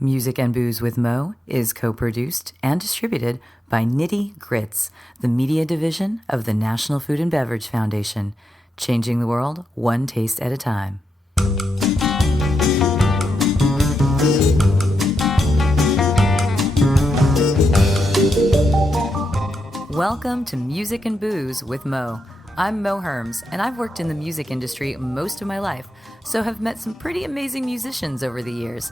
Music and Booze with Mo is co-produced and distributed by Nitty Grits, the media division of the National Food and Beverage Foundation, changing the world one taste at a time. Welcome to Music and Booze with Mo. I'm Mo Herms, and I've worked in the music industry most of my life, so have met some pretty amazing musicians over the years.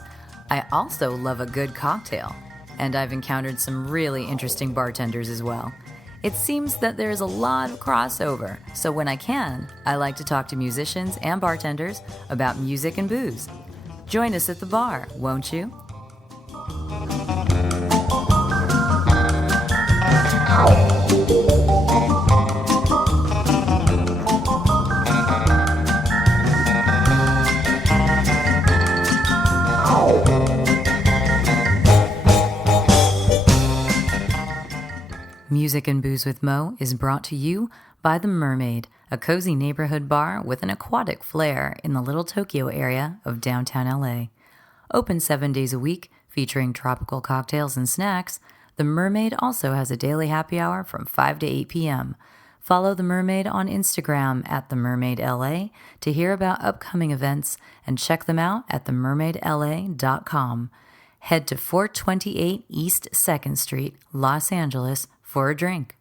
I also love a good cocktail, and I've encountered some really interesting bartenders as well. It seems that there's a lot of crossover, so when I can, I like to talk to musicians and bartenders about music and booze. Join us at the bar, won't you? Music and Booze with Mo is brought to you by The Mermaid, a cozy neighborhood bar with an aquatic flair in the Little Tokyo area of downtown LA. Open 7 days a week, featuring tropical cocktails and snacks, The Mermaid also has a daily happy hour from 5 to 8 p.m. Follow The Mermaid on Instagram at TheMermaidLA to hear about upcoming events and check them out at themermaidla.com. Head to 428 East 2nd Street, Los Angeles, for a drink.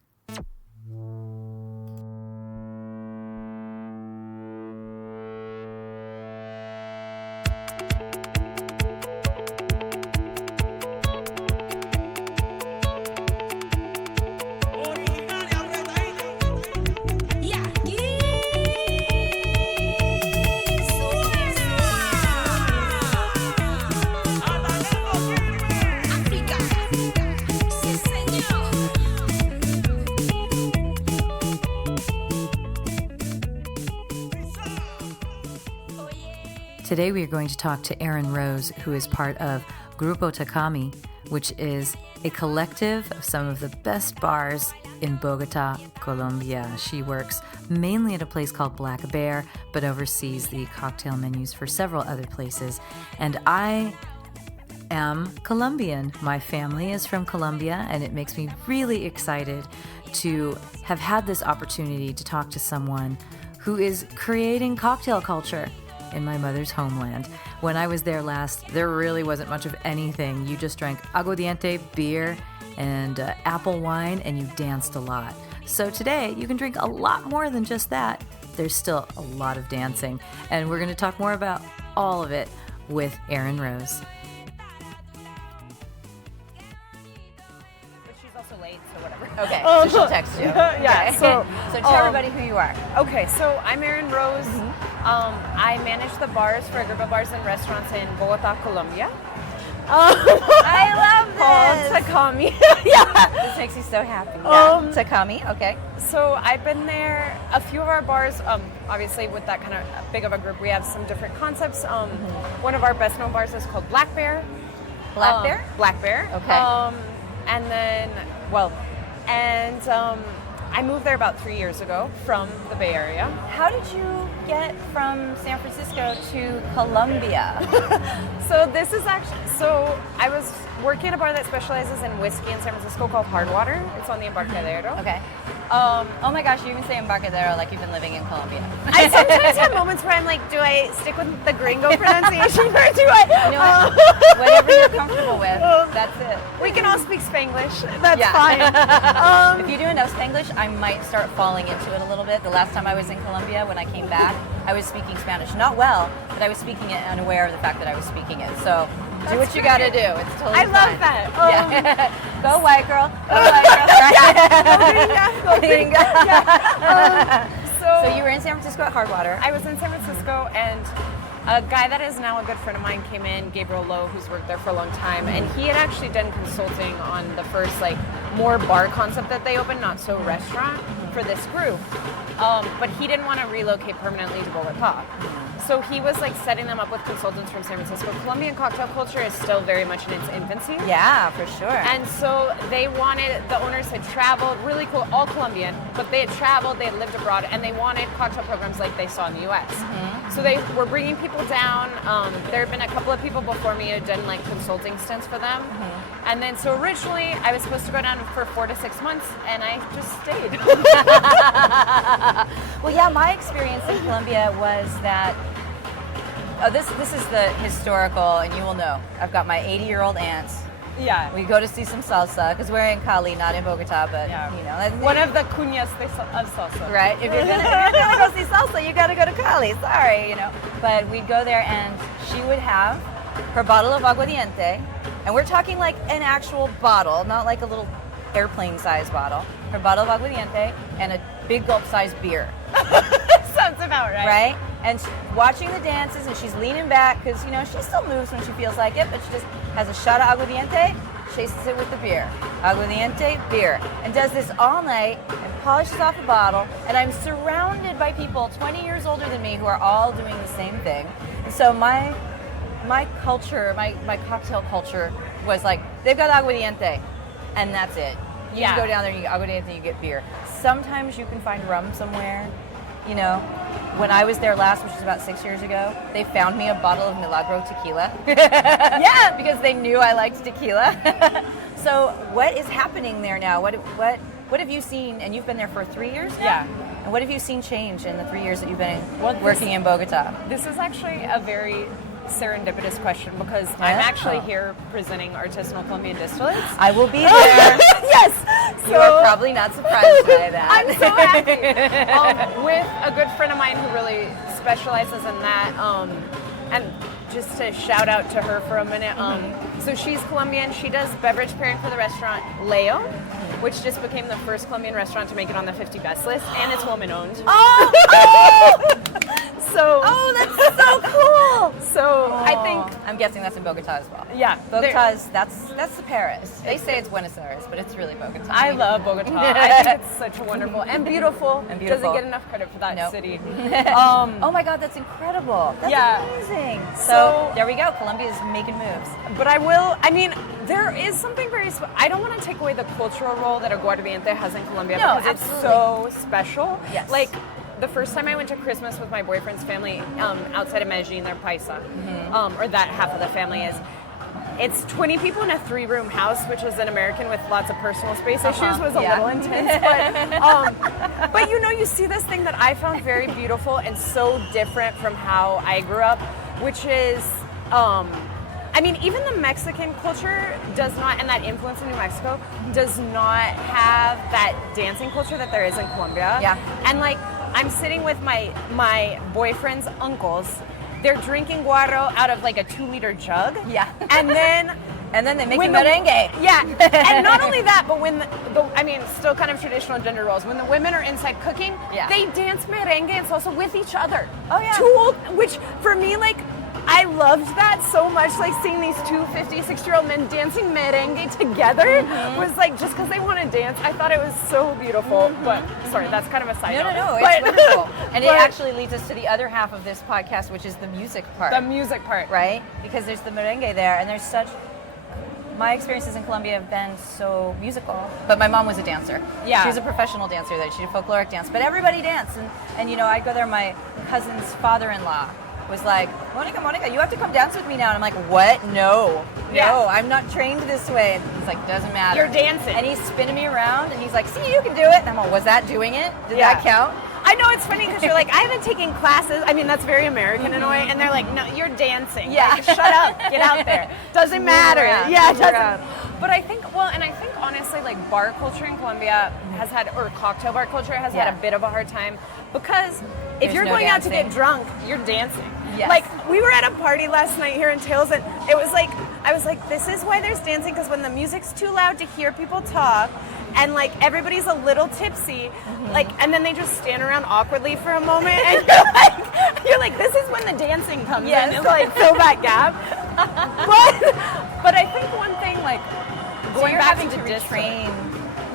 Today we are going to talk to Erin Rose, who is part of Grupo Takami, which is a collective of some of the best bars in Bogota, Colombia. She works mainly at a place called Black Bear, but oversees the cocktail menus for several other places. And I am Colombian. My family is from Colombia, and it makes me really excited to have had this opportunity to talk to someone who is creating cocktail culture in my mother's homeland. When I was there last, there really wasn't much of anything. You just drank aguardiente, beer, and apple wine, and you danced a lot. So today, you can drink a lot more than just that. There's still a lot of dancing, and we're going to talk more about all of it with Erin Rose. But she's also late, so whatever. Okay, so she'll text you. Yeah, Okay. so tell everybody who you are. Okay, so I'm Erin Rose. I manage the bars for a group of bars and restaurants in Bogota, Colombia. I love this. Called Takami. Yeah. This makes me so happy. Yeah. Takami, okay. So I've been there. A few of our bars, obviously with that kind of big of a group, we have some different concepts. One of our best known bars is called Black Bear. Black Bear? Black Bear. Okay. And then, I moved there about 3 years ago from the Bay Area. How did you get from San Francisco to Colombia? So I was working at a bar that specializes in whiskey in San Francisco called Hardwater. It's on the Embarcadero. Okay. Oh my gosh, you even say Embarcadero like you've been living in Colombia. I sometimes have moments where I'm like, do I stick with the gringo pronunciation or do I? You know what? Whatever you're comfortable with, that's it. We can all speak Spanglish. That's Yeah. fine. If you do enough Spanglish, I might start falling into it a little bit. The last time I was in Colombia, when I came back, I was speaking Spanish. Not well, but I was speaking it unaware of the fact that I was speking it. So do what you got to do. It's totally I fine. love that. Yeah. Go white girl. Go white girl. Go gringa. So you were in San Francisco at Hardwater. I was in San Francisco, and a guy that is now a good friend of mine came in, Gabriel Lowe, who's worked there for a long time, and he had actually done consulting on the first more bar concept that they opened, not so restaurant, for this group. But he didn't want to relocate permanently to Bogota. So he was like setting them up with consultants from San Francisco. Colombian cocktail culture is still very much in its infancy. Yeah, for sure. And so they wanted, the owners had traveled, really cool, all Colombian, but they had traveled, they had lived abroad, and they wanted cocktail programs like they saw in the US. So they were bringing people down. There had been a couple of people before me who had done like consulting stints for them. And then so originally I was supposed to go down for 4 to 6 months, and I just stayed. Well, yeah, my experience in Colombia was that this is the historical, and you will know. I've got my 80-year-old aunt. Yeah. We go to see some salsa because we're in Cali, not in Bogota, but you know, one of the cuñas of salsa. Right. If you're gonna go see salsa, you gotta go to Cali. Sorry, you know. But we'd go there, and she would have her bottle of aguardiente, and we're talking like an actual bottle, not like a little airplane-sized bottle. Her bottle of aguardiente and a big gulp-sized beer. Sounds about right. Right? And watching the dances, and she's leaning back because, you know, she still moves when she feels like it, but she just has a shot of aguardiente, chases it with the beer. Aguardiente, beer. And does this all night and polishes off a bottle. And I'm surrounded by people 20 years older than me who are all doing the same thing. And so my culture, my cocktail culture was like, they've got aguardiente, and that's it. You just go down there and you get aguardiente, you get beer. Sometimes you can find rum somewhere. You know, when I was there last, which was about 6 years ago, they found me a bottle of Milagro tequila. Yeah, because they knew I liked tequila. So what is happening there now? What have you seen? And you've been there for 3 years now? Yeah. And what have you seen change in the 3 years that you've been working in Bogota? This is actually a very serendipitous question because I'm actually here presenting artisanal Colombian distillates. I will be there. Yes. You are probably not surprised by that. I'm so happy. With a good friend of mine who really specializes in that. And just to shout out to her for a minute. So she's Colombian. She does beverage pairing for the restaurant Leo, which just became the first Colombian restaurant to make it on the 50 best list, and it's woman-owned. Oh, that's so cool. So I think I'm guessing that's in Bogota as well. Yeah, Bogota's that's the Paris. They say it's Buenos Aires, but it's really Bogota. I love Bogota. I think it's such a wonderful and beautiful. Doesn't get enough credit for that city. Oh my God, that's incredible. That's amazing. So there we go. Colombia's making moves. But there is something very. I don't want to take away the cultural role that aguardiente has in Colombia because it's so special. Yes. Like the first time I went to Christmas with my boyfriend's family outside of Medellin, they're Paisa, or that half of the family is. It's 20 people in a 3-room house, which as an American with lots of personal space issues was a little intense. But you know, you see this thing that I found very beautiful and so different from how I grew up, which is, even the Mexican culture does not, and that influence in New Mexico, does not have that dancing culture that there is in Colombia. Yeah. And like, I'm sitting with my boyfriend's uncles. They're drinking guaro out of like a 2-liter jug. Yeah. And then they make merengue. Yeah. And not only that, but when still kind of traditional gender roles. When the women are inside cooking, they dance merengue and salsa with each other. Oh yeah. Which for me, like, I loved that so much, like seeing these two 56-year-old men dancing merengue together was like, just because they want to dance, I thought it was so beautiful. But sorry, that's kind of a side note. No, it's wonderful. And it actually leads us to the other half of this podcast, which is the music part. The music part. Right? Because there's the merengue there, and there's my experiences in Colombia have been so musical. But my mom was a dancer. Yeah. She was a professional dancer there. She did folkloric dance. But everybody danced. And you know, I'd go there, my cousin's father-in-law was like, Monica, you have to come dance with me now. And I'm like, what? No, I'm not trained this way. And he's like, doesn't matter. You're dancing. And he's spinning me around, and he's like, see, you can do it. And I'm like, was that doing it? Did that count? I know, it's funny because you're like, I haven't taken classes. That's very American in a way. And they're like, no, you're dancing. Yeah. Like, shut up. Get out there. Doesn't matter. It doesn't. But I think honestly, like bar culture in Colombia has had, or cocktail bar culture has had a bit of a hard time because if you're going out to get drunk, you're dancing. Yes. Like, we were at a party last night here in Tails, and it was like, I was like, this is why there's dancing, because when the music's too loud to hear people talk, and like everybody's a little tipsy, like, and then they just stand around awkwardly for a moment, and you're like, this is when the dancing comes in, and like fill that gap. But I think one thing, like, going back having to retrain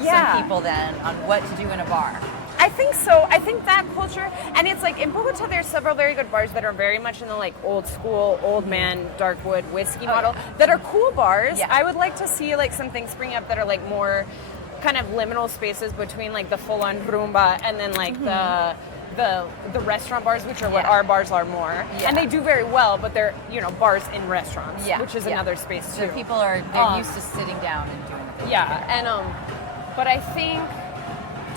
some people then on what to do in a bar. I think so. I think that culture, and it's like in Bogota, there's several very good bars that are very much in the like old school, old man, dark wood whiskey model that are cool bars. Yeah. I would like to see like some things spring up that are like more kind of liminal spaces between like the full on rumba and then like the restaurant bars, which are what our bars are more. Yeah. And they do very well, but they're, you know, bars in restaurants, which is another space too. So people are they're used to sitting down and doing the thing. Yeah, and but I think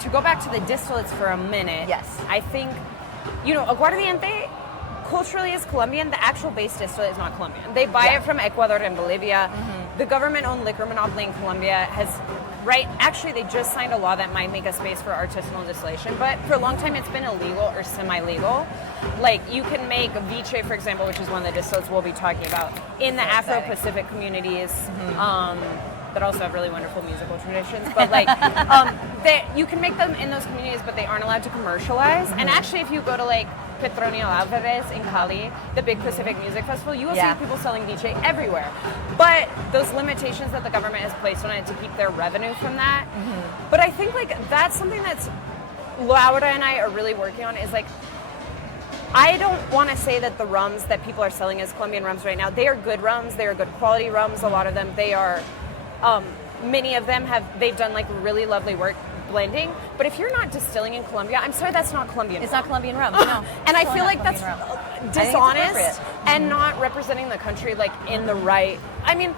to go back to the distillates for a minute, I think, you know, aguardiente culturally is Colombian. The actual base distillate is not Colombian. They buy it from Ecuador and Bolivia. The government-owned liquor monopoly in Colombia has, actually they just signed a law that might make a space for artisanal distillation, but for a long time it's been illegal or semi-legal. Like you can make viche, for example, which is one of the distillates we'll be talking about, in the Afro-Pacific communities. That also have really wonderful musical traditions, but like you can make them in those communities, but they aren't allowed to commercialize. And actually, if you go to like Petronio Alvarez in Cali, the big Pacific Music Festival, you will see people selling viche everywhere. But those limitations that the government has placed on it to keep their revenue from that. But I think like that's something that's Laura and I are really working on. Is like, I don't want to say that the rums that people are selling as Colombian rums right now, they are good rums, they are good quality rums. A lot of them, they are. Many of them they've done like really lovely work blending, but if you're not distilling in Colombia, I'm sorry, that's not Colombian. It's not Colombian rum, no. And I feel like that's dishonest and not representing the country like in the right. I mean,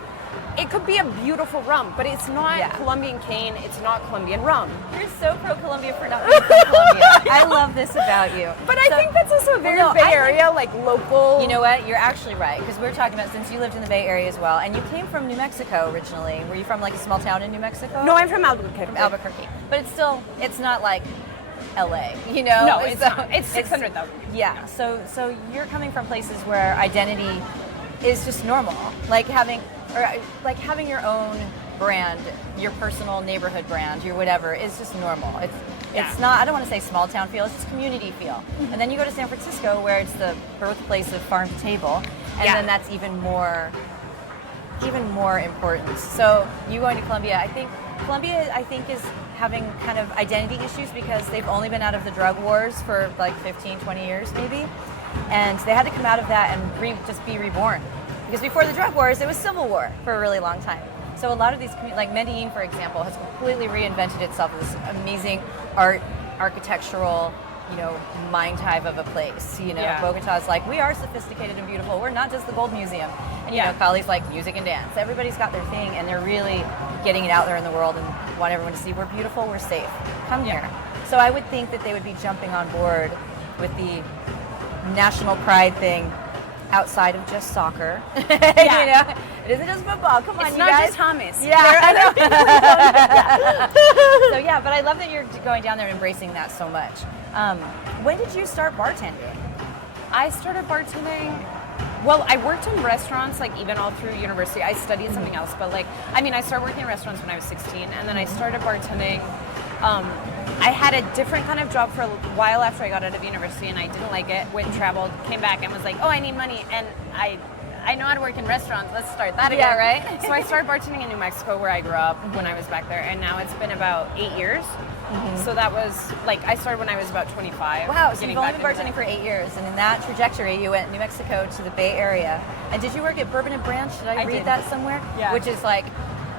it could be a beautiful rum, but it's not Colombian cane, it's not Colombian rum. You're so pro-Colombia for not being from Colombia. I love this about you. But I think that's also a very Bay Area, like local. You know what? You're actually right, because we were talking about, since you lived in the Bay Area as well, and you came from New Mexico originally. Were you from like a small town in New Mexico? No, I'm from Albuquerque. From Albuquerque. But it's still, it's not like LA, you know? No, it's not. It's 600,000. Yeah, so you're coming from places where identity is just normal. Like having your own brand, your personal neighborhood brand, your whatever, is just normal. It's not, I don't want to say small town feel, it's just community feel. And then you go to San Francisco where it's the birthplace of farm to table, and then that's even more important. So you going to Colombia, I think is having kind of identity issues because they've only been out of the drug wars for like 15, 20 years maybe. And they had to come out of that and just be reborn. Because before the drug wars, it was civil war for a really long time. So a lot of these, like Medellin, for example, has completely reinvented itself as this amazing architectural, you know, mind hive of a place. You know, Bogota is like, we are sophisticated and beautiful. We're not just the gold museum. And you know, Cali's like music and dance. Everybody's got their thing, and they're really getting it out there in the world and want everyone to see we're beautiful, we're safe. Come here. So I would think that they would be jumping on board with the national pride thing. Outside of just soccer, you know, it isn't just football. Come on, it's you not guys. just hummus. Yeah, I know. So but I love that you're going down there and embracing that so much. When did you start bartending? I started bartending. Well, I worked in restaurants like even all through university. I studied something else, but like I started working in restaurants when I was 16, and then I started bartending. I had a different kind of job for a while after I got out of university, and I didn't like it. Went, traveled, came back, and was like, oh, I need money, and I know how to work in restaurants. Let's start that again. Yeah, right? So I started bartending in New Mexico, where I grew up when I was back there, and now it's been about 8 years. So that was, like, I started when I was about 25. Wow, so you've only been bartending for 8 years, and in that trajectory, you went New Mexico to the Bay Area. And did you work at Bourbon and Branch? Did I read that somewhere? Yeah. Which is, like,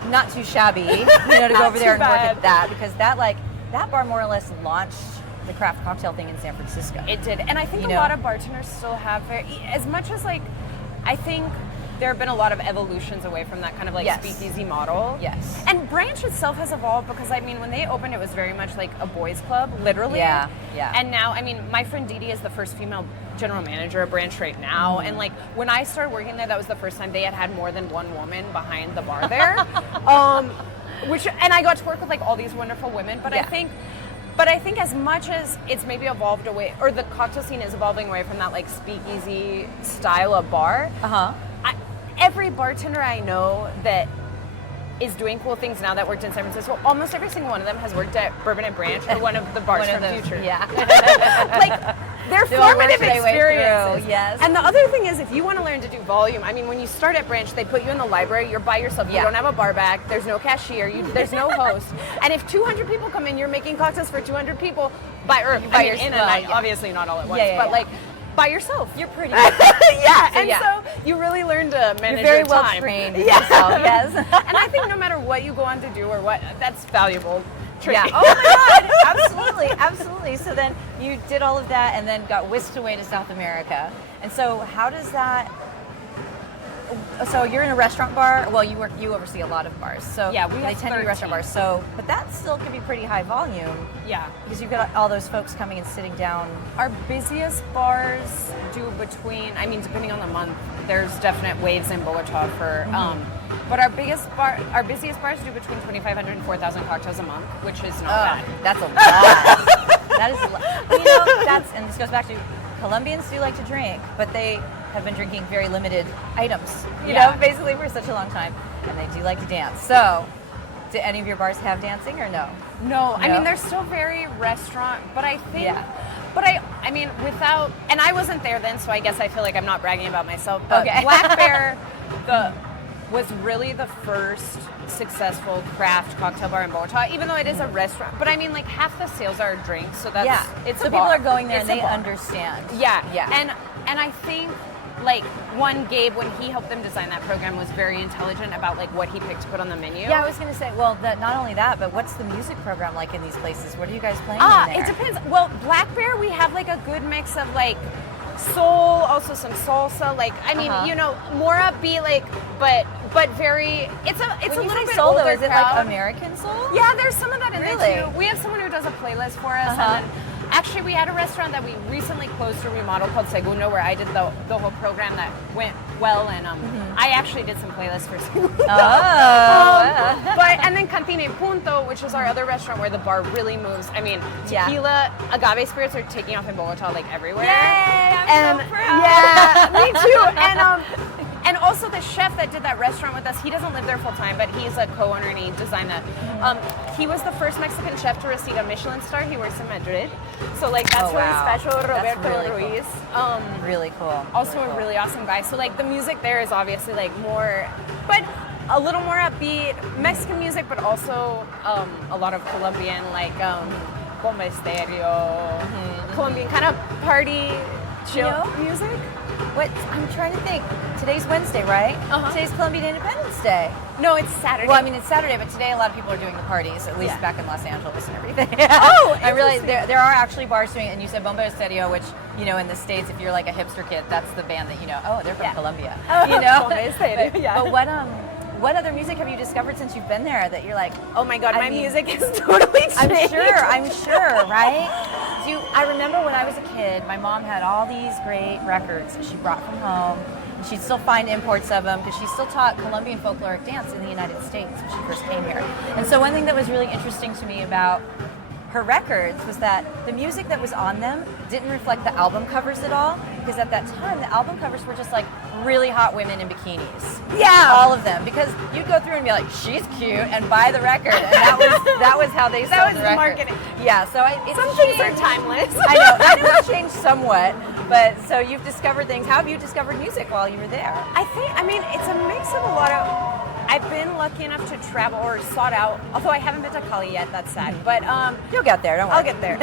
not too shabby, you know, to go over there and work at that, because that bar more or less launched the craft cocktail thing in San Francisco. It did. And I think a lot of bartenders still have as much as like, I think there have been a lot of evolutions away from that kind of like speakeasy model. Yes. And Branch itself has evolved because I mean, when they opened, it was very much like a boys' club, literally. Yeah, yeah. And now, I mean, my friend Didi is the first female general manager of Branch right now. And like, when I started working there, that was the first time they had more than one woman behind the bar there. And I got to work with like all these wonderful women, but I think as much as it's maybe evolved away, or the cocktail scene is evolving away from that like speakeasy style of bar, every bartender I know that is doing cool things now that worked in San Francisco, almost every single one of them has worked at Bourbon and Branch or one of the bars from Future. Yeah. Like, They're They all work formative their way experiences. through, yes. And the other thing is, if you want to learn to do volume, I mean, when you start at Branch, they put you in the library. You're by yourself. You don't have a bar back. There's no cashier. There's no host. And if 200 people come in, you're making cocktails for 200 people in a night. Obviously not all at once, but like by yourself. You're pretty. So you really learn to manage You're very your well time. trained in yourself, yes. And I think no matter what you go on to do or what, that's valuable. Yeah. Oh my God. Absolutely. Absolutely. So then you did all of that and then got whisked away to South America. And so how does that? So you're in a restaurant bar. Well, you oversee a lot of bars. So yeah, we they tend to be restaurant bars. So, but that still can be pretty high volume. Yeah, because you've got all those folks coming and sitting down. Our busiest bars do between, I mean, depending on the month, there's definite waves in Bogota for. But our busiest bars do between 2,500 and 4,000 cocktails a month, which is not bad. That's a lot. That is a lot. And this goes back to Colombians do like to drink, but they have been drinking very limited items, you know, basically for such a long time, and they do like to dance. So, do any of your bars have dancing or no? No, I mean, they're still very restaurant, but I think, I mean, without, and I wasn't there then, so I guess I feel like I'm not bragging about myself, but Black Bear was really the first successful craft cocktail bar in Bogota, even though it is a restaurant. But I mean, like, half the sales are drinks, so that's, it's so a people bar. are going there It's and they a bar. understand. Yeah. And I think, like, Gabe, when he helped them design that program, was very intelligent about, like, what he picked to put on the menu. Yeah, I was going to say, well, not only that, but what's the music program like in these places? What are you guys playing in there? It depends. Well, Black Bear, we have, like, a good mix of, like, soul, also some salsa, like, I mean, you know, more upbeat, like, but very, it's a little bit soul, older though, is it crowd. like American soul? Yeah, there's some of that in there Really? too. We have someone who does a playlist for us, and then actually we had a restaurant that we recently closed or remodeled called Segundo, where I did the whole program that went well, and I actually did some playlists for Segundo. And then Cantina y Punto, which is our other restaurant where the bar really moves. I mean, tequila, agave spirits are taking off in Bogota like everywhere. Yay! I'm so proud. Yeah, me too. And also the chef that did that restaurant with us, he doesn't live there full time, but he's a co-owner and he designed that. He was the first Mexican chef to receive a Michelin star. He works in Madrid. So like that's really special. Roberto Ruiz. Cool. Really cool. Also a really awesome guy. So like the music there is obviously like more, but a little more upbeat Mexican music, but also a lot of Colombian, like bomba estéreo, Colombian kind of party chill music. What? I'm trying to think. Today's Wednesday, right? Today's Colombian Independence Day. No, it's Saturday. Well, I mean, it's Saturday, but today a lot of people are doing the parties, at least back in Los Angeles and everything. I realize there are actually bars doing it, and you said Bomba Estéreo, which, you know, in the States, if you're like a hipster kid, that's the band that you know, oh, they're from Colombia. You know? But what other music have you discovered since you've been there that you're like, oh my God, my music is totally changed. I'm sure, right? I remember when I was a kid, my mom had all these great records that she brought from home. And she'd still find imports of them because she still taught Colombian folkloric dance in the United States when she first came here. And so one thing that was really interesting to me about her records was that the music that was on them didn't reflect the album covers at all, because at that time the album covers were just like really hot women in bikinis. Yeah, all of them, because you'd go through and be like, she's cute, and buy the record, and that was how they sold that was the record. marketing. Yeah, so some things are timeless. I know it's changed somewhat, but so you've discovered things. How have you discovered music while you were there? I mean, it's a mix of a lot of. I've been lucky enough to travel or sought out, although I haven't been to Cali yet, that's sad, but you'll get there, don't worry. I'll get there.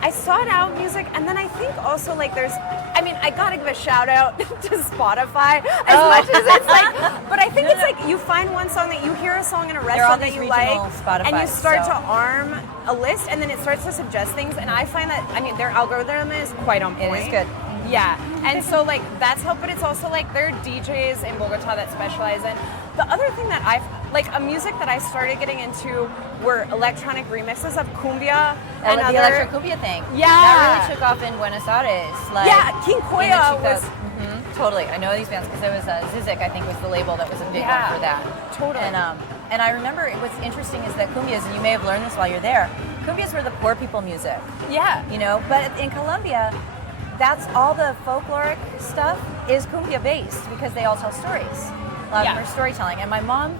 I sought out music, and then I think also like I gotta give a shout out to Spotify as much as it's like, but I think it's like you find one song that you hear a song in a restaurant that you like, and you start to arm a list, and then it starts to suggest things, and I find that, I mean, their algorithm is quite on point. It is good. Yeah, and so like that's helped, but it's also like there are DJs in Bogota that specialize in. The other thing that a music that I started getting into were electronic remixes of cumbia and the electric cumbia thing. Yeah, that really took off in Buenos Aires. Like, King Koya was. Totally, I know these bands because it was Zizek, I think, was the label that was a big one for that. Totally. And I remember what's interesting is that cumbias, and you may have learned this while you're there, cumbias were the poor people music. Yeah. You know, but in Colombia, that's all the folkloric stuff is cumbia based because they all tell stories. A lot of them are storytelling. And my mom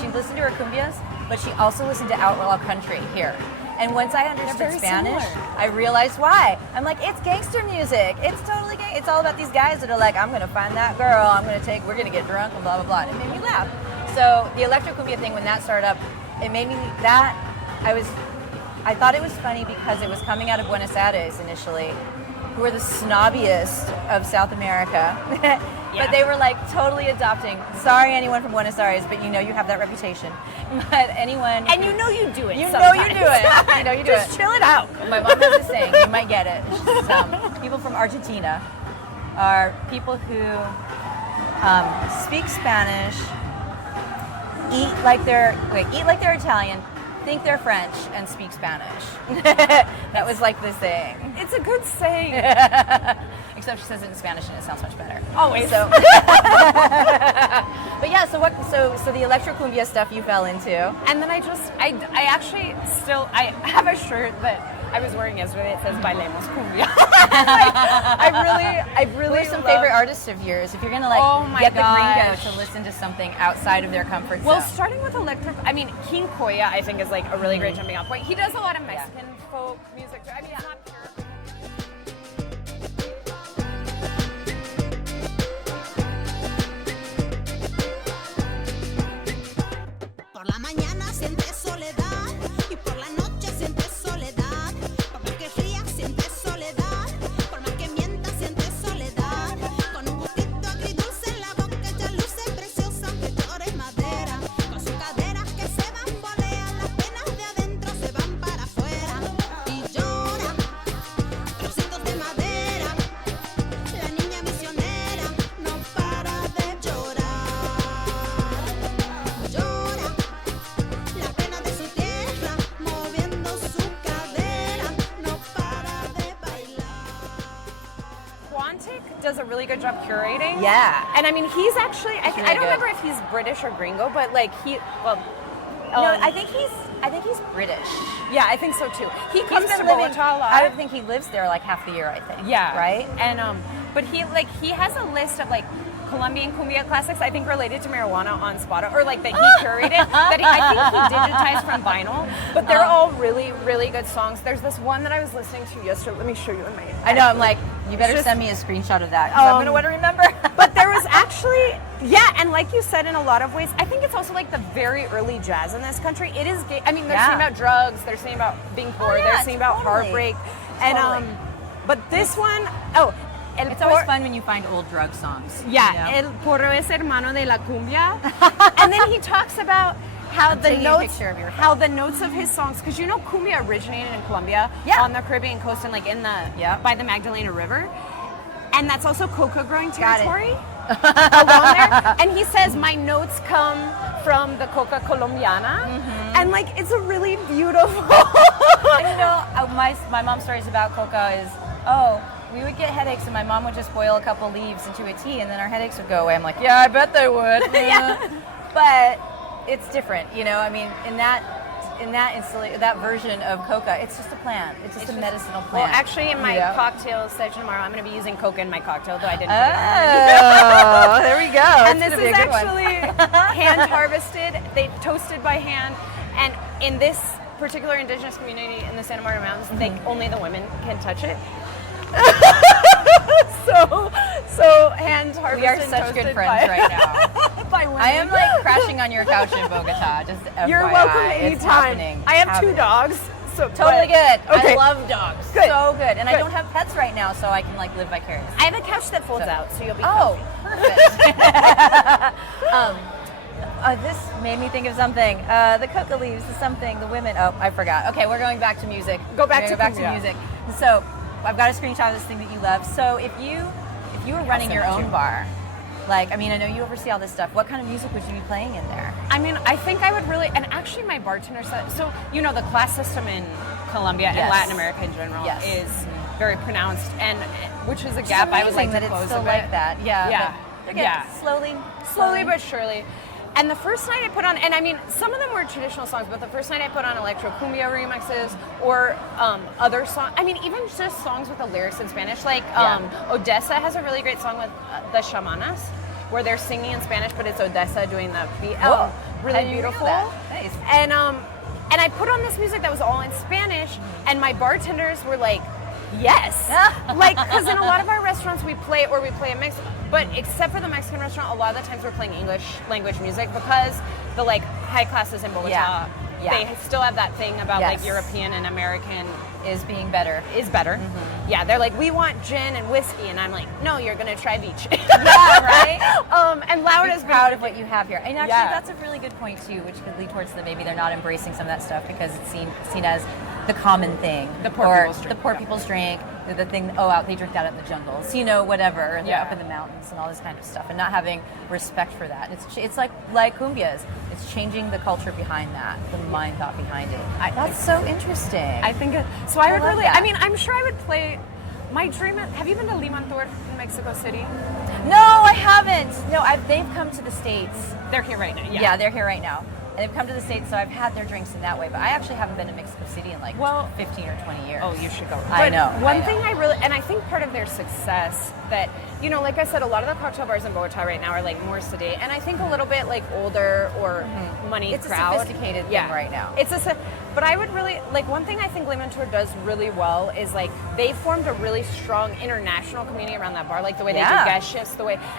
she listened to her cumbias, but she also listened to outlaw country here. And once I understood very Spanish, similar. I realized why. I'm like, it's gangster music. It's totally it's all about these guys that are like, I'm gonna find that girl. We're gonna get drunk and blah blah blah. And it made me laugh. So the electro cumbia thing, when that started up, it made me I thought it was funny because it was coming out of Buenos Aires initially, who are the snobbiest of South America. But they were like totally adopting. Sorry, anyone from Buenos Aires, but you know you have that reputation. But anyone, And you know you do it. you sometimes. know you do it. You know you do Just it. chill it out. My mom has this saying. You might get it. People from Argentina are people who speak Spanish, eat like they're Italian, think they're French, and speak Spanish. That was like the saying. It's a good saying. Except she says it in Spanish and it sounds much better. Always. So, but yeah. So the electro cumbia stuff you fell into. And then I actually still have a shirt that I was wearing yesterday. It says "Bailemos Cumbia." I really. Who are some love- favorite artists of yours? If you're gonna get the gringo to listen to something outside of their comfort zone. Well, starting with electric, I mean, King Koya, I think, is like a really great jumping off point. He does a lot of Mexican folk music. I mean, it's not pure. Por la mañana sientes soledad y por la noche sientes soledad. Por más que rías sientes soledad, por más que mientas sientes soledad. Con un gustito agridulce en la boca ella luce preciosa de flores madera. Con sus caderas que se bambolean, las penas de adentro se van para afuera. Y llora, trocitos de madera. La niña misionera no para de llorar. Llora la pena de su tierra, moviendo su cadera, no para de bailar. Quantic does a really good job curating. Yeah. And I mean, he's actually, I really don't good. remember if he's British or gringo, but like no, I think he's British. yeah, I think so too. He He's comes been to living. Bogota a lot. I think he lives there like half the year. I think. Yeah. Right. And but he has a list of like Colombian cumbia classics, I think related to marijuana on Spotify, or like that he curated, that I think he digitized from vinyl. But they're all really, really good songs. There's this one that I was listening to yesterday. Let me show you in my. I know. I'm like, you better just- send me a screenshot of that. 'Cause I'm gonna want to remember. But there was actually, and like you said, in a lot of ways, I think it's also like the very early jazz in this country. It is gay. I mean, they're singing about drugs, they're singing about being poor, yeah, they're singing about totally. heartbreak, Totally. and but this one, It's always fun when you find old drug songs. Yeah, you know? el porro es hermano de la cumbia, and then he talks about how the taking a notes, picture of your how the notes of his songs, because you know cumbia originated in Colombia, on the Caribbean coast and like in the by the Magdalena River, and that's also coca growing territory along there. And he says my notes come from the coca colombiana, and like it's a really beautiful. And you know, my mom's stories about coca is, we would get headaches and my mom would just boil a couple leaves into a tea and then our headaches would go away. I'm like, yeah, I bet they would. But it's different, you know. I mean, in that version of coca, it's just a plant. It's just a medicinal plant. Well, actually, in my cocktail session tomorrow, I'm going to be using coca in my cocktail, though I didn't. Oh, there we go. And this is actually hand harvested. They toasted by hand, and in this particular indigenous community in the Santa Maria Mountains, only the women can touch it. so hand harvested. We are such good friends right now. By women. I am like crashing on your couch in Bogota. Just FYI. You're welcome It's anytime. happening. I have two Happening. dogs, so Totally good. Okay. I love dogs. Good. So good. And I Good. don't have pets right now, so I can like live vicariously. I have a couch that folds out, so you'll be. Oh, comfy. perfect. This made me think of something. The coca leaves, the something, the women. Oh, I forgot. Okay, we're going back to music. Go back We're to gonna go back cumbia. to music. So I've got a screenshot of this thing that you love. So if you were running your own bar, like, I mean, I know you oversee all this stuff. What kind of music would you be playing in there? I mean, I think I would really, and actually my bartender said, so, you know, the class system in Colombia and Latin America in general is very pronounced, and which is a gap I would like to that close it's still a bit. like that. Yeah. Yeah. But they're getting Slowly but surely. And the first night I put on, and I mean, some of them were traditional songs, but the first night I put on electro cumbia remixes or other songs. I mean, even just songs with the lyrics in Spanish. Like Odessa has a really great song with the Shamanas, where they're singing in Spanish, but it's Odessa doing the beat. Whoa. Really I didn't know beautiful. that. Nice. And I put on this music that was all in Spanish, and my bartenders were like, yes. Like, because in a lot of our restaurants we play a mix, but except for the Mexican restaurant, a lot of the times we're playing English language music because the like high classes in Bogota, they still have that thing about like European and American is being better. Is better. Mm-hmm. Yeah, they're like, we want gin and whiskey, and I'm like, no, you're gonna try beach. Yeah, right. And Laura's proud of what you have here, and actually, Yeah. that's a really good point too, which could lead towards maybe they're not embracing some of that stuff because it's seen as the common thing, the poor people's drink. The poor people's drink, the thing. Oh, out they drink out in the jungles, whatever, and they're up in the mountains and all this kind of stuff, and not having respect for that. It's like cumbias. It's changing the culture behind that, the mind thought behind it. That's so interesting. I think it. So I would love really. that. I mean, I'm sure I would play. My dream. Have you been to Limantur in Mexico City? No, I haven't. No, they've come to the States. They're here right now. Yeah, they're here right now. And they've come to the States, so I've had their drinks in that way. But I actually haven't been to Mexico City in 15 or 20 years. Oh, you should go. I know. One thing I really, and I think part of their success that, like I said, a lot of the cocktail bars in Bogota right now are like more sedate, and I think a little bit like older or money It's crowd. a sophisticated thing right now. But I would really, like one thing I think Limantur does really well is like they formed a really strong international community around that bar, like the way they do guest shifts,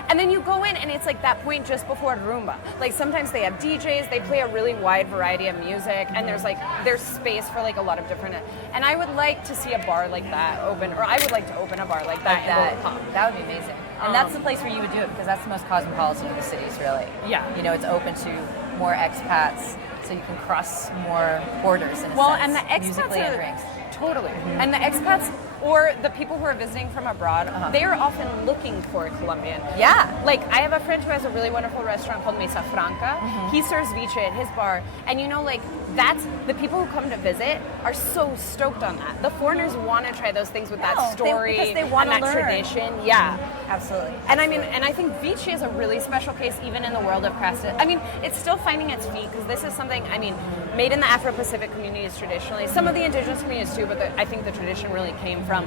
and then you go in and it's like that point just before Rumba. Like sometimes they have DJs, they play a really wide variety of music, and there's space for like a lot of different, and I would like to see a bar like that open, or I would like to open a bar like that in Bogota. That would be amazing. And that's the place where you would do it because that's the most cosmopolitan of the cities, really. Yeah. It's open to more expats, so you can cross more borders in a sense. And the expats musically and drinks. Totally. And the expats or the people who are visiting from abroad, they are often looking for Colombian. Yeah. Like I have a friend who has a really wonderful restaurant called Mesa Franca. He serves ceviche at his bar, and that's the people who come to visit are so stoked on that. The foreigners want to try those things with that story because they want and to that learn. tradition. Yeah. Absolutely. And I mean, and I think Vichy is a really special case even in the world of crafted. I mean, it's still finding its feet because this is something, made in the Afro-Pacific communities traditionally. Some of the indigenous communities too, but I think the tradition really came from.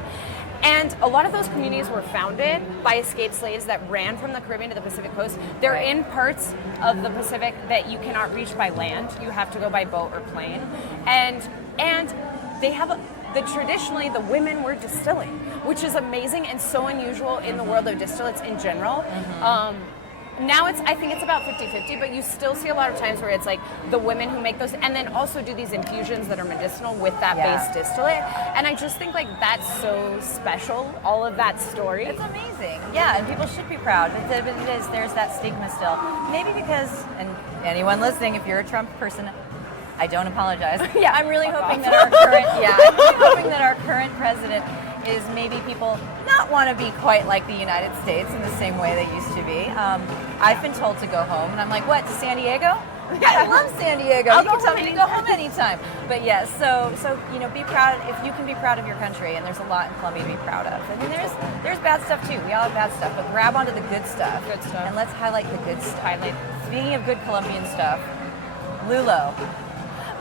And a lot of those communities were founded by escaped slaves that ran from the Caribbean to the Pacific coast. They're in parts of the Pacific that you cannot reach by land. You have to go by boat or plane. And they have traditionally the women were distilling, which is amazing and so unusual in the world of distillates in general. Now I think it's about 50-50, but you still see a lot of times where it's like the women who make those and then also do these infusions that are medicinal with that base distillate. And I just think like that's so special, all of that story. It's amazing. Yeah, and people should be proud. But there's that stigma still. Maybe because, and anyone listening, if you're a Trump person, I don't apologize. I'm really hoping that our current president is maybe people not want to be quite like the United States in the same way they used to be. I've been told to go home, and I'm like, what, to San Diego? I love San Diego. You can tell me to go home anytime. But yes, so be proud. If you can be proud of your country, and there's a lot in Colombia to be proud of. I mean, there's bad stuff too. We all have bad stuff, but grab onto the good stuff. Good stuff. And let's highlight the good stuff. Speaking of good Colombian stuff, Lulo.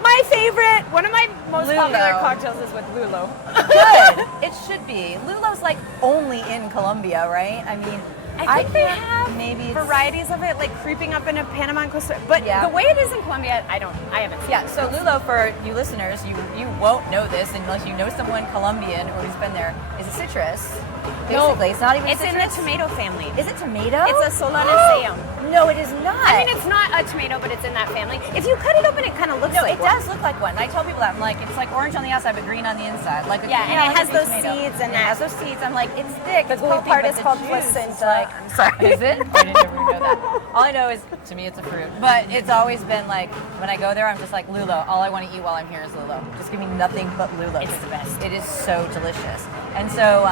My favorite, one of my most Lulo. popular cocktails is with Lulo. Good. It should be. Lulo's like only in Colombia, right? I mean, I think they have maybe varieties of it, like creeping up into Panama and Costa Rica. But the way it is in Colombia, I haven't seen it. So Lulo, for you listeners, you won't know this unless you know someone Colombian or who's been there, is a citrus. Basically, it's not even It's citrus. in the tomato family. Is it tomato? It's a Solanaceum. No, it is not. I mean, it's not a tomato, but it's in that family. If you cut it open, it kind of looks like it does look like one. I tell people that. I'm like, it's like orange on the outside, but green on the inside. Like and it has those seeds and it has those seeds. I'm like, it's thick. The It's cool gloopy, part but is the called juice is placenta. like, I'm sorry. Is it? I didn't ever know that. All I know is, to me, it's a fruit. But it's always been like, when I go there, I'm just like, Lulo. All I want to eat while I'm here is Lulo. Just give me nothing but Lulo. It's the best. It is so delicious. And so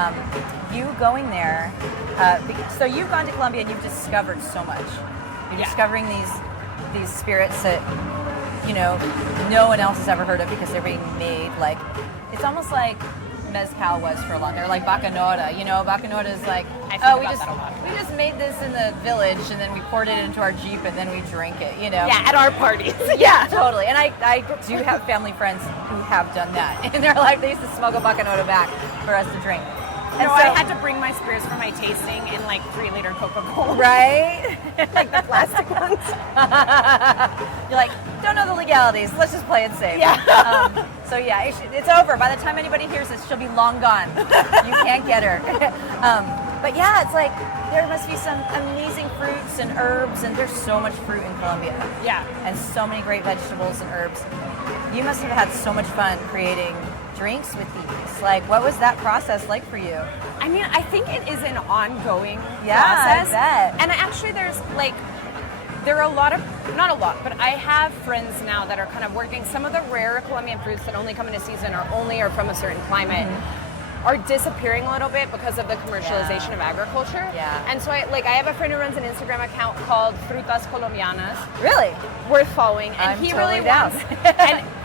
you going there, so you've gone to Colombia and you've discovered so much. You're discovering these spirits that, no one else has ever heard of because they're being made like, it's almost like mezcal was for a long time, or like bacanora. Bacanora is like, we just made this in the village and then we poured it into our Jeep and then we drink it, Yeah, at our parties. Yeah, totally. And I do have family friends who have done that in their life. They used to smuggle bacanora back for us to drink. No, I had to bring my spirits for my tasting in like 3-liter Coca-Cola. Right? Like the plastic ones. You're like, don't know the legalities. Let's just play it safe. Yeah. So yeah, it's over. By the time anybody hears this, she'll be long gone. You can't get her. But yeah, it's like there must be some amazing fruits and herbs, and there's so much fruit in Colombia. Yeah. And so many great vegetables and herbs. You must have had so much fun creating drinks with these. Like, what was that process like for you? I mean, I think it is an ongoing Yeah, process. I bet. And actually there are a lot of, not a lot, but I have friends now that are kind of working. Some of the rare Colombian fruits that only come into season or only are from a certain climate are disappearing a little bit because of the commercialization of agriculture. Yeah. And so I have a friend who runs an Instagram account called Frutas Colombianas. Really? Worth following. And I'm he totally really down. wants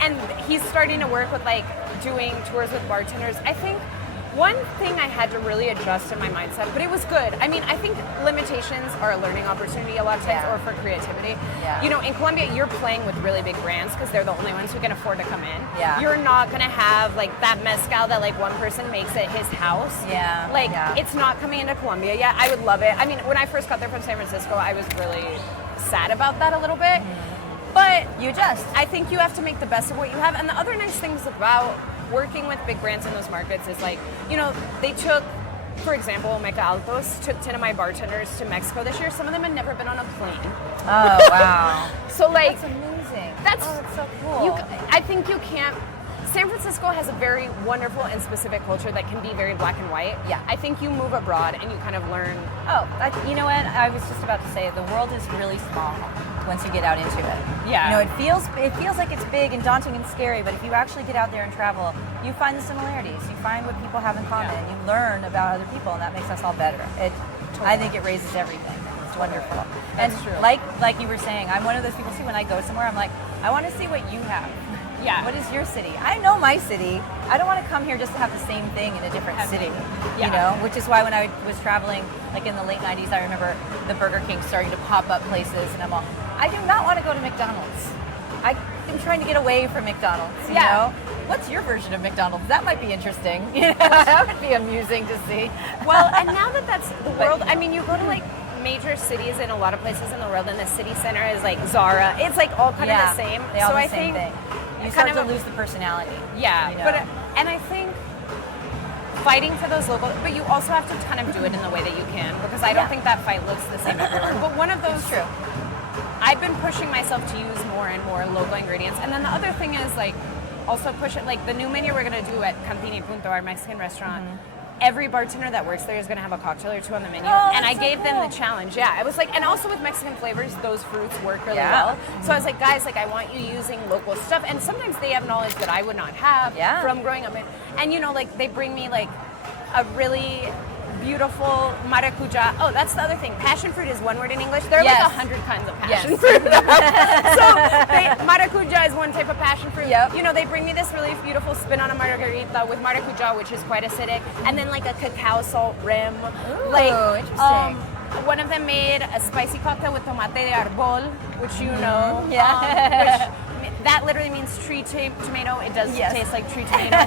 and he's starting to work with like doing tours with bartenders. I think one thing I had to really adjust in my mindset, but it was good. I mean, I think limitations are a learning opportunity a lot of times, Yeah. or for creativity. Yeah. You know, in Colombia, you're playing with really big brands because they're the only ones who can afford to come in. Yeah. You're not going to have like that mezcal that like one person makes at his house. Yeah, Like, yeah. it's not coming into Colombia yet. I would love it. I mean, when I first got there from San Francisco, I was really sad about that a little bit. But You adjust. I think you have to make the best of what you have. And the other nice things about working with big brands in those markets is like, you know, they took, for example, Meca Altos took 10 of my bartenders to Mexico this year. Some of them had never been on a plane. Oh, wow. So like, That's amazing. that's so cool. I think you can't. San Francisco has a very wonderful and specific culture that can be very black and white. Yeah. I think you move abroad and you kind of learn. You know what? I was just about to say the world is really small once you get out into it. Yeah. You know, it feels like it's big and daunting and scary, but if you actually get out there and travel, you find the similarities. You find what people have in common. Yeah. You learn about other people, and that makes us all better. I think it raises everything. It's wonderful. That's and true. Like you were saying, I'm one of those people too. When I go somewhere, I'm like, I want to see what you have. Yeah. What is your city? I know my city. I don't want to come here just to have the same thing in a different city. Yeah. You know, which is why when I was traveling, like in the late 90s, I remember the Burger King starting to pop up places, and I'm all, I do not want to go to McDonald's. I am trying to get away from McDonald's. You know? What's your version of McDonald's? That might be interesting. You know, that would be amusing to see. Well, and now that that's the world, I mean, you go to like major cities in a lot of places in the world, and the city center is like Zara. It's like all kind of the same. They all so the I same think thing. You kind start of to lose the personality. Yeah, you know? and I think fighting for those local, but you also have to kind of do it in the way that you can, because I don't think that fight looks the same everywhere. But one of those, true. I've been pushing myself to use more and more local ingredients, and then the other thing is like also push it, like the new menu we're gonna do at Cantina y Punto, our Mexican restaurant. Every bartender that works there is going to have a cocktail or two on the menu. Oh, and I that's so gave them cool. the challenge. Yeah, I was like, and also with Mexican flavors, those fruits work really Yeah. well. So I was like, guys, like I want you using local stuff. And sometimes they have knowledge that I would not have from growing up. And you know, like they bring me like a really beautiful maracuja. Oh, that's the other thing. Passion fruit is one word in English. There are like 100 kinds of passion fruit. So maracuja is one type of passion fruit. Yep. You know, they bring me this really beautiful spin on a margarita with maracuja, which is quite acidic, and then like a cacao salt rim. Ooh, like interesting. One of them made a spicy cocktail with tomate de arbol, which you know. Yeah. Which that literally means tree tomato. It does Yes. taste like tree tomato.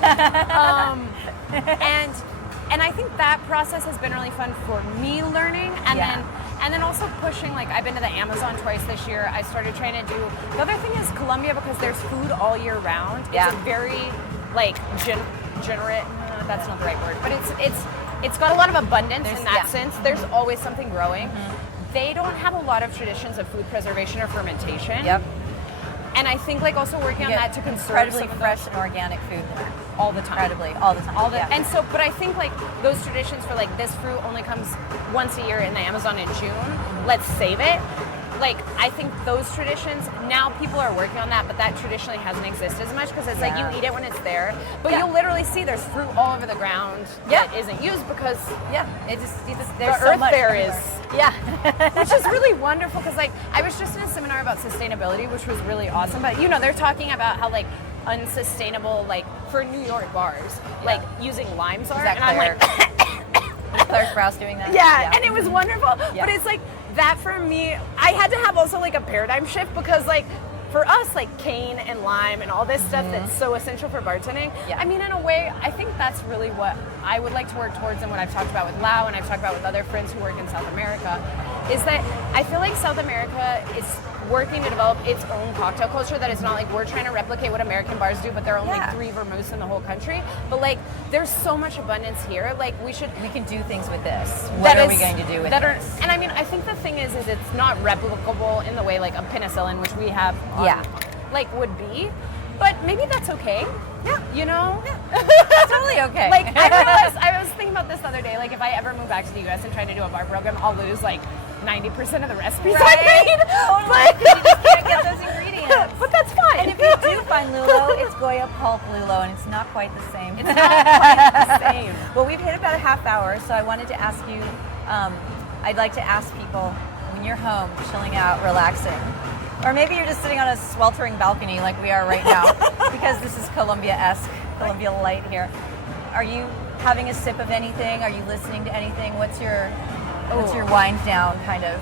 And I think that process has been really fun for me learning, and then also pushing. Like I've been to the Amazon twice this year. I started trying to do. The other thing is Colombia, because there's food all year round. Yeah. It's a very like generate. That's not the right word, but it's got a lot of abundance in that sense. There's always something growing. They don't have a lot of traditions of food preservation or fermentation. Yep. And I think like also working on that to conserve incredibly some of fresh those and organic food there. all the time. Incredibly, all the time. Yeah. And so, but I think like those traditions for like this fruit only comes once a year in the Amazon in June. Let's save it. Like I think those traditions now people are working on that, but that traditionally hasn't existed as much because it's like you eat it when it's there, but you'll literally see there's fruit all over the ground that isn't used because there's the so earth much there everywhere. is which is really wonderful because like I was just in a seminar about sustainability, which was really awesome. But you know they're talking about how like unsustainable like for New York bars like using limes are, and I'm like. Is Claire Sprouse doing that? Yeah, and it was wonderful. But it's like that for me, I had to have also like a paradigm shift because like for us, like cane and lime and all this stuff that's so essential for bartending. Yeah. I mean, in a way, I think that's really what I would like to work towards, and what I've talked about with Lau and I've talked about with other friends who work in South America, is that I feel like South America is working to develop its own cocktail culture, that it's not like we're trying to replicate what American bars do, but there are only 3 vermouths in the whole country. But like, there's so much abundance here. Like, we can do things with this. What are we going to do with this? And I mean, I think the thing is it's not replicable in the way like a penicillin, which we have, like would be. But maybe that's okay. Yeah. You know? Yeah. Totally okay. Like, I realized, I was thinking about this the other day, like if I ever move back to the US and try to do a bar program, I'll lose like 90% of the recipes I made. Totally. You just can't get those ingredients. But that's fine. And if you do find lulo, it's Goya pulp lulo, and it's not quite the same. It's not quite the same. Well, we've hit about a half hour, so I wanted to ask you, I'd like to ask people, when you're home, chilling out, relaxing, or maybe you're just sitting on a sweltering balcony like we are right now, because this is Colombia-esque, Colombia light here. Are you having a sip of anything? Are you listening to anything? What's your wind down kind of?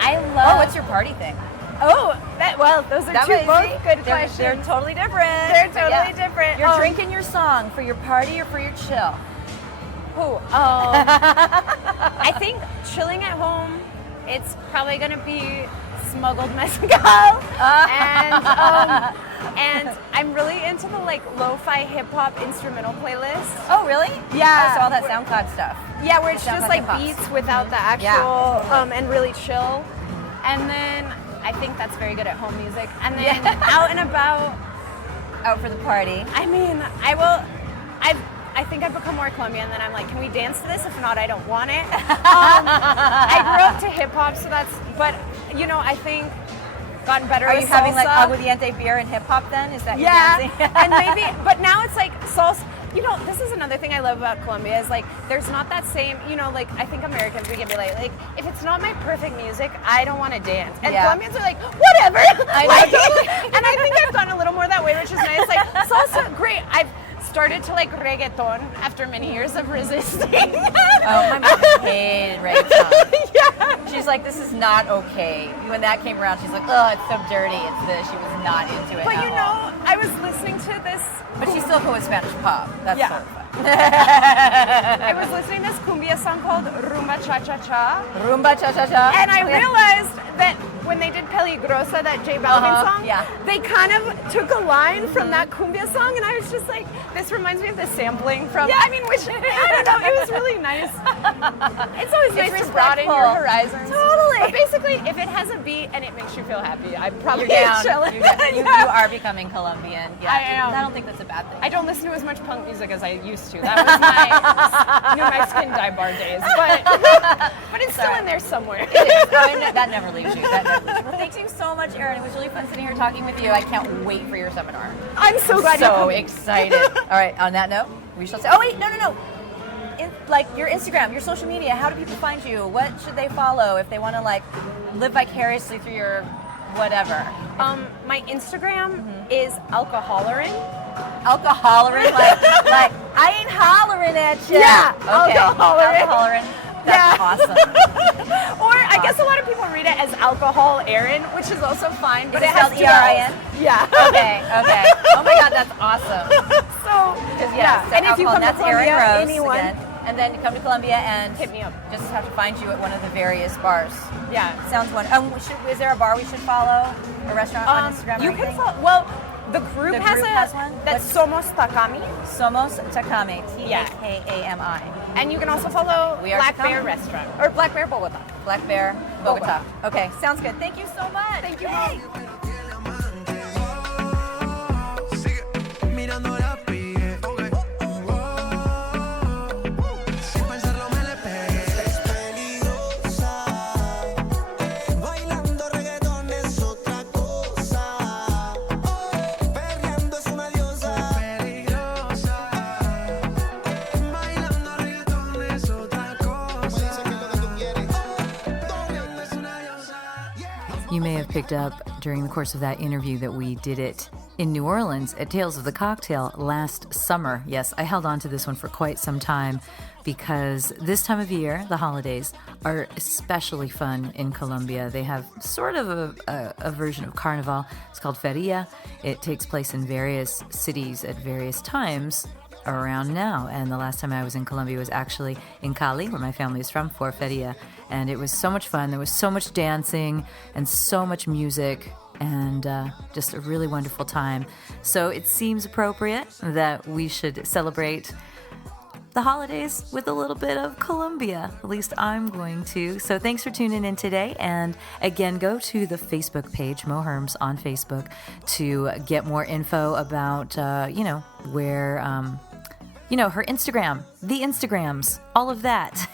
I love. What's your party thing? Those are both good questions. They're totally different. They're totally different. You're drinking your song for your party or for your chill? I think chilling at home, it's probably going to be smuggled mezcal. And I'm really into the like lo-fi hip-hop instrumental playlist. Oh, really? Yeah. I saw that SoundCloud stuff. Yeah, where it's just like beats without the actual, and really chill. And then I think that's very good at home music. And then out and about. Out for the party. I mean, I think I've become more Colombian, and then I'm like, can we dance to this? If not, I don't want it. I grew up to hip hop, so but you know, I think gotten better. Are with you having salsa. like aguardiente beer and hip hop then? Is that your dancing? And maybe, but now it's like salsa. You know, this is another thing I love about Colombia is like there's not that same, you know, like I think Americans, we can be like if it's not my perfect music, I don't want to dance. And Colombians are like, whatever. I know. Like, and I think I've gotten a little more that way, which is nice. Like salsa, great. I've started to like reggaeton after many years of resisting. My mom hated reggaeton. She's like, this is not okay. When that came around, she's like, oh, it's so dirty. It's this. She was not into it. But you know, I was listening to this. But she's still cool with Spanish pop. That's sort of fun. I was listening to this cumbia song called Rumba Cha Cha Cha. Rumba Cha Cha Cha. And I realized that when they did Peligrosa, that J Balvin song, they kind of took a line from that cumbia song, and I was just like, this reminds me of the sampling from, I mean, which, I don't know, it was really nice. It's always nice to broaden your horizons. Totally. But basically, if it has a beat and it makes you feel happy, I'm probably down. chilling. You are becoming Colombian. Yeah, I am. I don't think that's a bad thing. I don't listen to as much punk music as I used to. That was my New Mexican dive bar days. But it's still in there somewhere. It is. That never leaves you. Well, thank you so much, Erin. It was really fun sitting here talking with you. I can't wait for your seminar. I'm so glad you're coming. Excited. All right, on that note, we shall say, oh wait, no. Like your Instagram, your social media, how do people find you? What should they follow if they want to like live vicariously through your whatever? My Instagram is alcoholerin. Alcoholerin? like I ain't hollering at you. Yeah, okay. Alcoholerin. That's awesome. Or I guess a lot of people read it as alcohol Erin, which is also fine. But it has ERIN? Yeah. Okay. Oh my God, that's awesome. So and if you come to Colombia, anyone. Again. And then come to Colombia and hit me up. Just have to find you at one of the various bars. Yeah. Sounds wonderful. Is there a bar we should follow? A restaurant on Instagram? You can follow. Well, the group has one. That's Somos Takami. Somos Takami. Takami. And you can also follow Black Bear Restaurant or Black Bear Bogota. Black Bear Bogota. Okay, sounds good. Thank you so much. Thank you. You may have picked up during the course of that interview that we did it in New Orleans at Tales of the Cocktail last summer. Yes, I held on to this one for quite some time because this time of year, the holidays, are especially fun in Colombia. They have sort of a version of Carnival. It's called Feria. It takes place in various cities at various times around now. And the last time I was in Colombia was actually in Cali, where my family is from, for Feria. And it was so much fun. There was so much dancing and so much music and just a really wonderful time. So it seems appropriate that we should celebrate the holidays with a little bit of Colombia. At least I'm going to. So thanks for tuning in today. And again, go to the Facebook page, Mo Herms on Facebook, to get more info about, where, her Instagram, the Instagrams, all of that,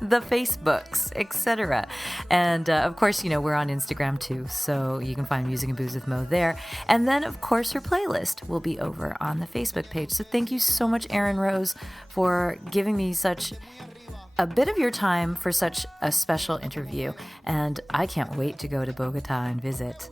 the Facebooks, etc. And of course, we're on Instagram too, so you can find Music and Booze with Mo there. And then, of course, her playlist will be over on the Facebook page. So thank you so much, Erin Rose, for giving me such a bit of your time for such a special interview. And I can't wait to go to Bogota and visit.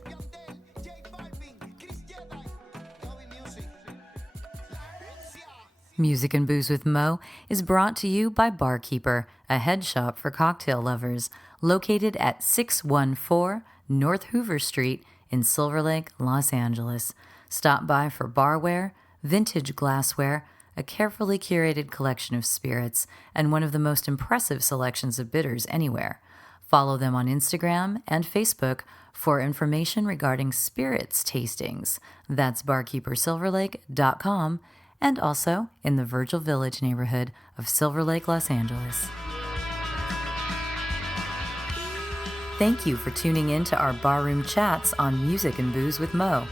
Music and Booze with Mo is brought to you by Barkeeper, a head shop for cocktail lovers, located at 614 North Hoover Street in Silver Lake, Los Angeles. Stop by for barware, vintage glassware, a carefully curated collection of spirits, and one of the most impressive selections of bitters anywhere. Follow them on Instagram and Facebook for information regarding spirits tastings. That's barkeepersilverlake.com. and also in the Virgil Village neighborhood of Silver Lake, Los Angeles. Thank you for tuning in to our barroom chats on Music and Booze with Mo.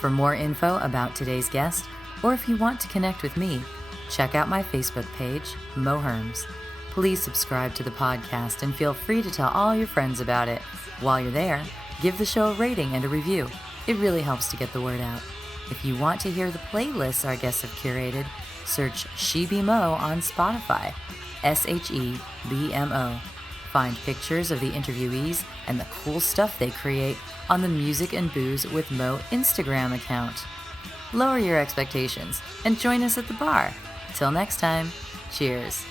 For more info about today's guest, or if you want to connect with me, check out my Facebook page, Mo Herms. Please subscribe to the podcast and feel free to tell all your friends about it. While you're there, give the show a rating and a review. It really helps to get the word out. If you want to hear the playlists our guests have curated, search She Be Mo on Spotify, SHEBMO. Find pictures of the interviewees and the cool stuff they create on the Music and Booze with Mo Instagram account. Lower your expectations and join us at the bar. Till next time, cheers.